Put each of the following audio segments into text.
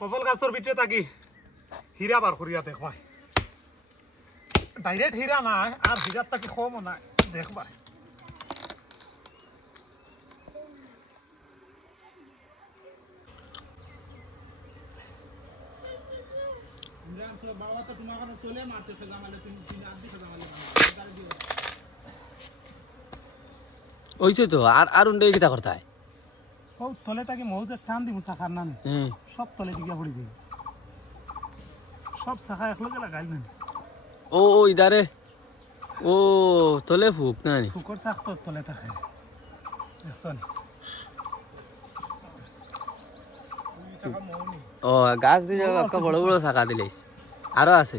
কফল গাছর ভিতরে থাকি হীরা বার করিয়া দেখবাই ডাইরেক্ট হীরা নাই আর হীরার থাকি কমও নাই দেখবাই বাবা তো তোমার কাছে চলে মারতে ফেলা মানে তুমি আর দিকে যাওয়ালে ওইছে তো আর উন্ডে কিটা করতে হয় ও তলে থাকি মৌজে টান দিব শাখার নামে সব তলে দিকে পড়ি দিই সব শাখা একলগে লাগাই না ও ইদারে ও তলে ফুক না নি ফুকর শাক তো তলে থাকে দেখছন শাখা মৌনি ও গাছ দিয়ে একটা বড় বড় শাখা দিলেস আরো আছে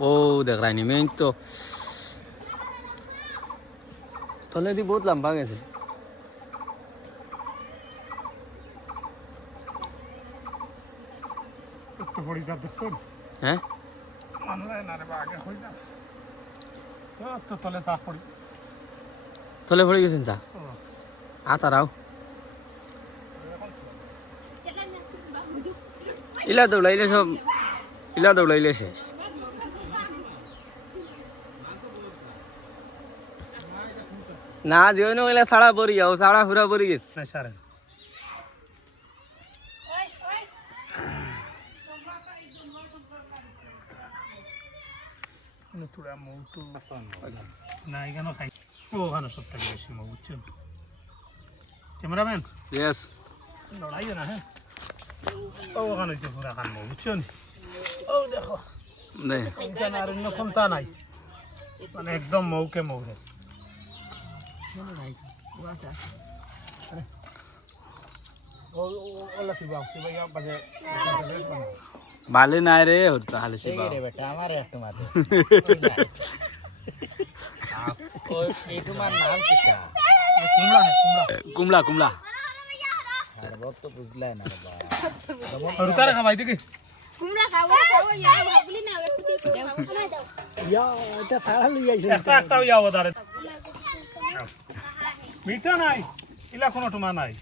ও দেখ রাইনি মেন তো তলে দি বহুত লম্বা গেছে একটু পড়ি যা দেখছন হ্যাঁ মানলে না রে আগে হই না তো তলে শাক পড়ি তলে পড়ে গেছেন চা তারাও ইলা দৌড়াইলে সব ইলা দৌড়াইলে শেষ না দিও না ওইলা সাড়া পরি যাও সাড়া ফুরা পরি গেছে সারে তোরা মৌ তো না এখানে খাই ওখানে সব থেকে বেশি মৌ বুঝছেন ক্যামেরাম্যান ইয়েস লড়াইও না হ্যাঁ ওখানে হচ্ছে পুরা খান মৌ বুঝছেন ও দেখো দেখ এখানে আর অন্য ক্ষমতা নাই মানে একদম মৌকে মৌ রে ওলা শিবাও শিবাইয়া বাজে বালে নাই রে হরতা হালে শিবা রে বেটা আমারে একটু মাতে এই তোমার নাম কিটা কুমড়া है कुमड़ा কুমলা আর বক তো বুঝলাই না বাবা और उतारा खा भाई देखी কুমড়া খাওয়া ইয়া ভাবলি না একটু কি খাওয়া দাও ইয়া এটা সারা লই আইছে একটা ইয়াও দাঁড়ে মিঠা নাই ইলা কোনো তোমার নাই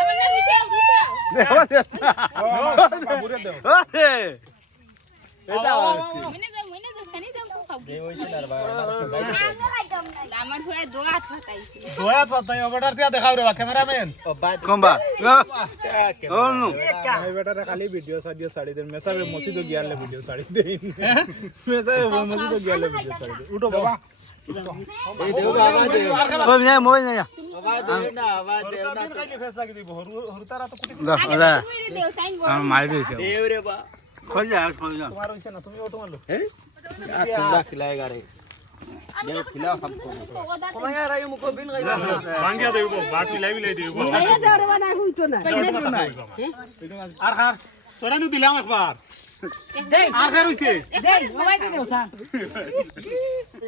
আমার না মিশাও বুড়ে দেও এটা মনে যাও খানি যাও খাও এই হইছে না বাবা আমার হয়ে দোয়া থাকাইছি দোয়া তো তাই ওবেটার দিয়া দেখাও রে ক্যামেরাম্যান ও বাদ কম্বা ও নো ভাই বেটারে খালি ভিডিও সাডিও সাড়ি দেন মেসাবে মসজিদে গিয়ালে ভিডিও সাড়ি দেন মেসাবে মসজিদে গিয়ালে ভিডিও সাড়ি দেন উঠো বাবা এই দেও বাবা দেও ও না মোবাইল না বাবা দেও না বাবা দেও না খালি ফেস লাগি দিব হরুতারা তো কুটি দা দা তুমি দেও সাইন বড় আমি মার দিয়েছি দেও রে বা খোল যা তোমার হইছে না তুমি অটো মারলো কুমড়া खिलाएगा रे देव खिलाओ हमको ওদা ভাঙ্গিয়া দেব বাটি লাইবি লাই দেব আর খার তোরা নু দিলাম একবার আর খার হইছে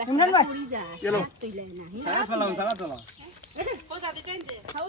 ইমরান ভাই চলো তুই লাই না सारा चलाओ सारा चलाओ খাও